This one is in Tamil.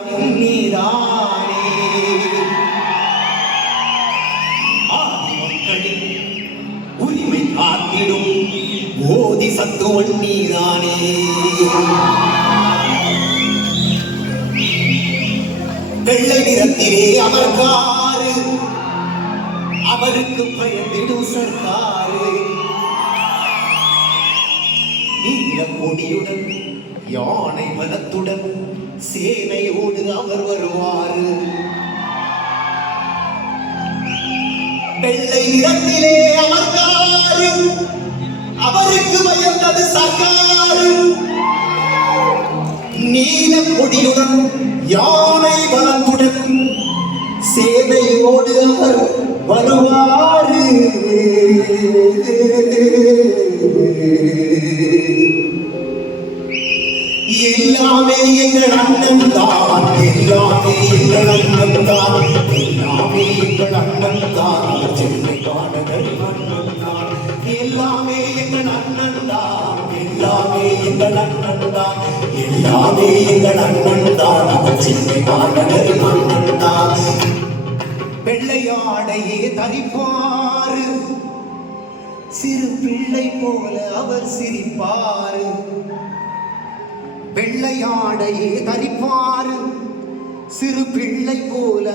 நீதானே ஆதி மக்களின் உரிமை காத்திடும் போதி சத்துவன் நீதானே. வெள்ளை நிறத்திலே அமர்ந்தாரு அவருக்கு பயந்திடும் சர்க்காரு. நீல கொடியுடன் யானை பலத்துடன் சேனையோடு அவர் வருவாரு. வெள்ளை நிறத்திலே அமர்ந்தாரு அவருக்கு பயந்தது சர்க்காரு. நீல கொடியுடன் யானை பலத்துடன் சேவையோடு அவர் வருவாரு. எல்லாமே எங்கள் அண்ணன் தான், எல்லாமே எங்கள் அண்ணன் தான், எல்லாமே எங்கள் அண்ணன் தான், சென்னை காணகர் அண்ணன் தான். எல்லாமே எங்கள் அண்ணன் தான், எல்லாமே எங்கள் அண்ணன் தான், எல்லாமே எங்கள் அண்ணன் தான், சென்னை காணகர் அண்ணன் தான். வெள்ளையாடையே தரிப்பாரு சிறு பிள்ளை போல அவர் சிரிப்பாரு. வெள்ளையாடையே தரிப்பாரு சிறு பிள்ளை போல